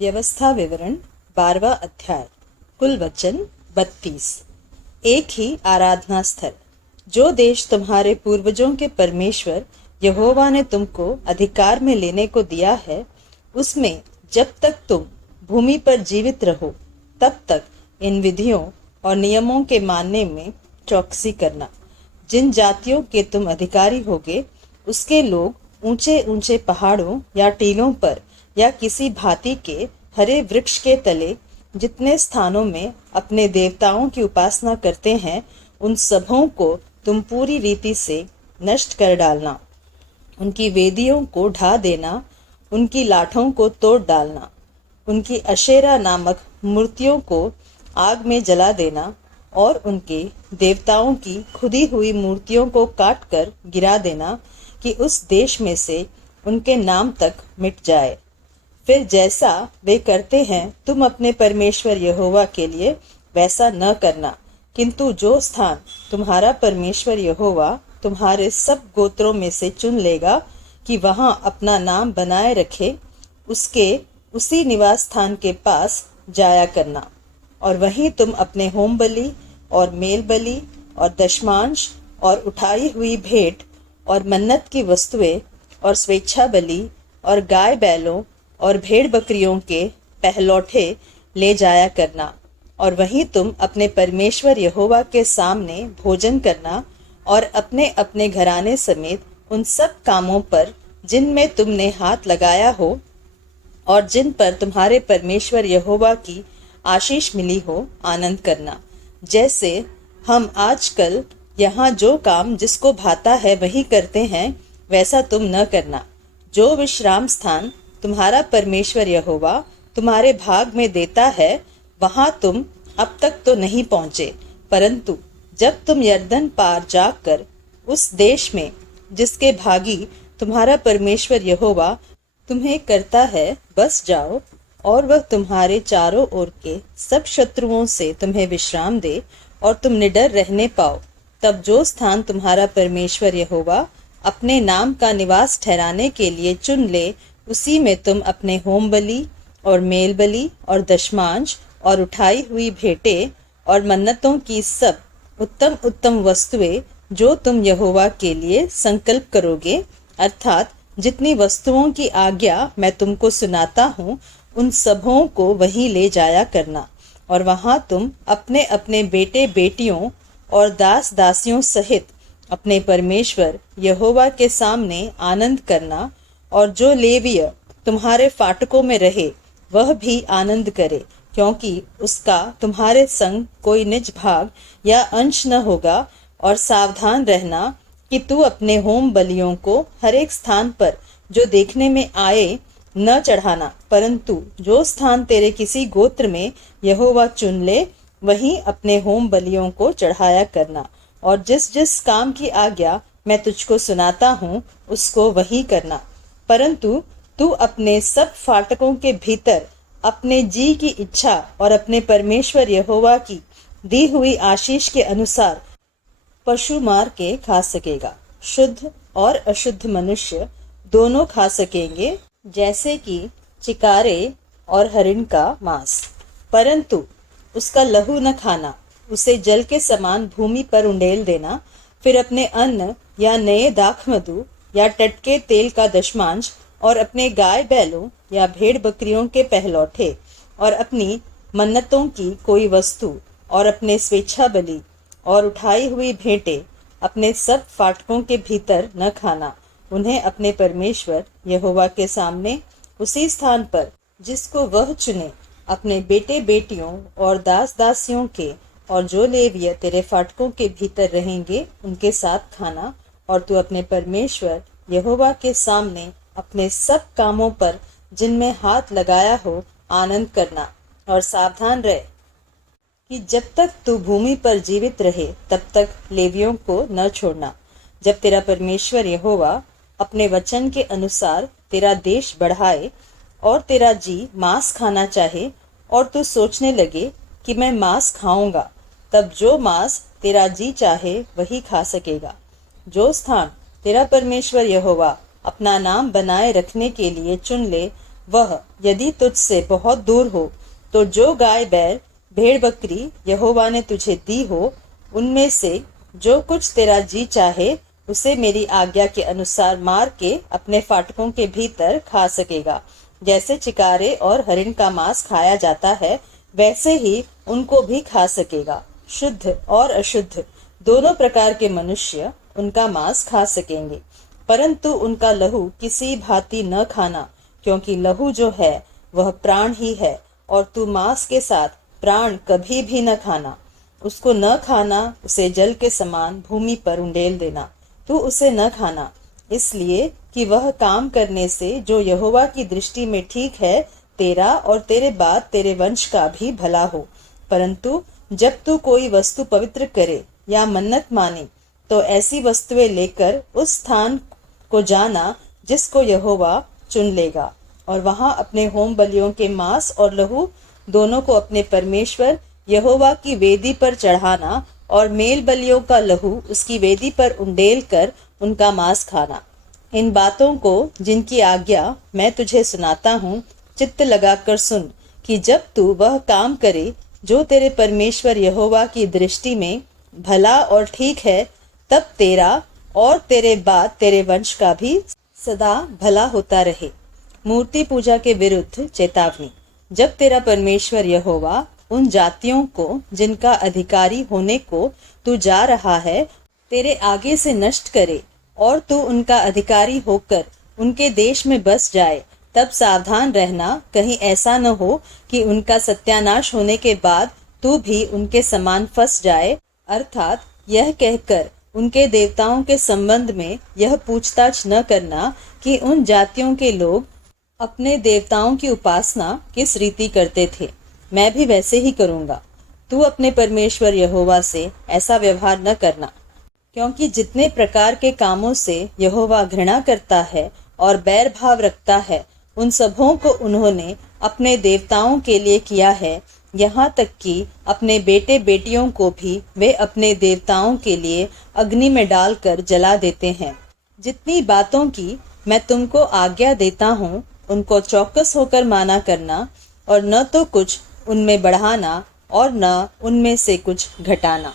व्यवस्था विवरण 12वां अध्याय। कुल वचन 32। एक ही आराधना स्थल। जो देश तुम्हारे पूर्वजों के परमेश्वर यहोवा ने तुमको अधिकार में लेने को दिया है, उसमें जब तक तुम भूमि पर जीवित रहो तब तक इन विधियों और नियमों के मानने में चौकसी करना। जिन जातियों के तुम अधिकारी होगे, उसके लोग ऊंचे ऊंचे पहाड़ों या टीलों पर या किसी भांति के हरे वृक्ष के तले जितने स्थानों में अपने देवताओं की उपासना करते हैं, उन सबों को तुम पूरी रीति से नष्ट कर डालना। उनकी वेदियों को ढा देना, उनकी लाठों को तोड़ डालना, उनकी अशेरा नामक मूर्तियों को आग में जला देना और उनके देवताओं की खुदी हुई मूर्तियों को काट कर गिरा देना कि उस देश में से उनके नाम तक मिट जाए। फिर जैसा वे करते हैं तुम अपने परमेश्वर यहोवा के लिए वैसा न करना, किंतु जो स्थान तुम्हारा परमेश्वर यहोवा तुम्हारे सब गोत्रों में से चुन लेगा कि वहां अपना नाम बनाए रखे, उसके उसी निवास स्थान के पास जाया करना। और वहीं तुम अपने होम बलि और मेल बलि और दशमांश और उठाई हुई भेंट और मन्नत की वस्तुएं और स्वेच्छा बलि और गाय बैलों और भेड़ बकरियों के पहलौठे ले जाया करना। और वहीं तुम अपने परमेश्वर यहोवा के सामने भोजन करना और अपने अपने घराने समेत उन सब कामों पर जिनमें तुमने हाथ लगाया हो और जिन पर तुम्हारे परमेश्वर यहोवा की आशीष मिली हो, आनंद करना। जैसे हम आजकल यहाँ जो काम जिसको भाता है वही करते हैं, वैसा तुम न करना। जो विश्राम स्थान तुम्हारा परमेश्वर यहोवा तुम्हारे भाग में देता है, वहां तुम अब तक तो नहीं पहुंचे, परंतु जब तुम यरदन पार जाकर उस देश में जिसके भागी तुम्हारा परमेश्वर यहोवा तुम्हें करता है बस जाओ, और वह तुम्हारे चारों ओर के सब शत्रुओं से तुम्हें विश्राम दे और तुम निडर रहने पाओ, तब जो स्थान तुम्हारा परमेश्वर यहोवा अपने नाम का निवास ठहराने के लिए चुन ले, उसी में तुम अपने होम बलि और मेल बलि और दशमांश और उठाई हुई भेंटें और मन्नतों की सब उत्तम उत्तम वस्तुएं जो तुम यहोवा के लिए संकल्प करोगे, अर्थात जितनी वस्तुओं की आज्ञा मैं तुमको सुनाता हूँ, उन सबों को वहीं ले जाया करना। और वहां तुम अपने अपने बेटे बेटियों और दास दासियों सहित अपने परमेश्वर यहोवा के सामने आनंद करना। और जो लेवीय तुम्हारे फाटकों में रहे वह भी आनंद करे, क्योंकि उसका तुम्हारे संग कोई निज भाग या अंश न होगा। और सावधान रहना कि तू अपने होम बलियों को हर एक स्थान पर जो देखने में आए न चढ़ाना, परंतु जो स्थान तेरे किसी गोत्र में यहोवा चुन ले, वहीं अपने होम बलियों को चढ़ाया करना। और जिस जिस काम की आज्ञा मैं तुझको सुनाता हूँ, उसको वही करना। परंतु तू अपने सब फाटकों के भीतर अपने जी की इच्छा और अपने परमेश्वर यहोवा की दी हुई आशीष के अनुसार पशु मार के खा सकेगा। शुद्ध और अशुद्ध मनुष्य दोनों खा सकेंगे, जैसे कि चिकारे और हरिण का मांस, परंतु उसका लहू न खाना। उसे जल के समान भूमि पर उंडेल देना। फिर अपने अन्न या नए दाखमधु या टटके तेल का दशमांश और अपने गाय बैलों या भेड़ बकरियों के पहलौठे और अपनी मन्नतों की कोई वस्तु और अपने स्वेच्छा बलि और उठाई हुई भेंटें अपने सब फाटकों के भीतर न खाना। उन्हें अपने परमेश्वर यहोवा के सामने उसी स्थान पर जिसको वह चुने अपने बेटे बेटियों और दास दासियों के और जो लेवीय तेरे फाटकों के भीतर रहेंगे उनके साथ खाना। और तू अपने परमेश्वर यहोवा के सामने अपने सब कामों पर जिनमें हाथ लगाया हो आनंद करना। और सावधान रह कि जब तक तू भूमि पर जीवित रहे तब तक लेवियों को न छोड़ना। जब तेरा परमेश्वर यहोवा अपने वचन के अनुसार तेरा देश बढ़ाए और तेरा जी मांस खाना चाहे और तू सोचने लगे कि मैं मांस खाऊंगा, तब जो मांस तेरा जी चाहे वही खा सकेगा। जो स्थान तेरा परमेश्वर यहोवा अपना नाम बनाए रखने के लिए चुन ले, वह यदि तुझसे बहुत दूर हो तो जो गाय बैल भेड़ बकरी यहोवा ने तुझे दी हो उनमें से जो कुछ तेरा जी चाहे उसे मेरी आज्ञा के अनुसार मार के अपने फाटकों के भीतर खा सकेगा। जैसे चिकारे और हरिण का मांस खाया जाता है वैसे ही उनको भी खा सकेगा। शुद्ध और अशुद्ध दोनों प्रकार के मनुष्य उनका मांस खा सकेंगे, परंतु उनका लहू किसी भांति न खाना, क्योंकि लहू जो है वह प्राण ही है और तू मांस के साथ प्राण कभी भी न खाना। उसको न खाना, उसे जल के समान भूमि पर उंडेल देना। तू उसे न खाना, इसलिए कि वह काम करने से जो यहोवा की दृष्टि में ठीक है तेरा और तेरे बाद तेरे वंश का भी भला हो। परंतु जब तू कोई वस्तु पवित्र करे या मन्नत माने तो ऐसी वस्तुएं लेकर उस स्थान को जाना जिसको यहोवा चुन लेगा, और वहां अपने होम बलियों के मांस और लहू दोनों को अपने परमेश्वर यहोवा की वेदी पर चढ़ाना और मेल बलियों का लहू उसकी वेदी पर उंडेल कर उनका मांस खाना। इन बातों को जिनकी आज्ञा मैं तुझे सुनाता हूँ चित्त लगाकर सुन, कि जब तू वह काम करे जो तेरे परमेश्वर यहोवा की दृष्टि में भला और ठीक है, तब तेरा और तेरे बाद तेरे वंश का भी सदा भला होता रहे। मूर्ति पूजा के विरुद्ध चेतावनी। जब तेरा परमेश्वर यहोवा उन जातियों को जिनका अधिकारी होने को तू जा रहा है तेरे आगे से नष्ट करे और तू उनका अधिकारी होकर उनके देश में बस जाए, तब सावधान रहना, कहीं ऐसा न हो कि उनका सत्यानाश होने के बाद तू भी उनके समान फंस जाए। अर्थात यह कहकर उनके देवताओं के संबंध में यह पूछताछ न करना कि उन जातियों के लोग अपने देवताओं की उपासना किस रीति करते थे, मैं भी वैसे ही करूंगा। तू अपने परमेश्वर यहोवा से ऐसा व्यवहार न करना, क्योंकि जितने प्रकार के कामों से यहोवा घृणा करता है और बैर भाव रखता है उन सबों को उन्होंने अपने देवताओं के लिए किया है, यहाँ तक कि अपने बेटे बेटियों को भी वे अपने देवताओं के लिए अग्नि में डालकर जला देते हैं। जितनी बातों की मैं तुमको आज्ञा देता हूँ उनको चौकस होकर माना करना, और न तो कुछ उनमें बढ़ाना और न उनमें से कुछ घटाना।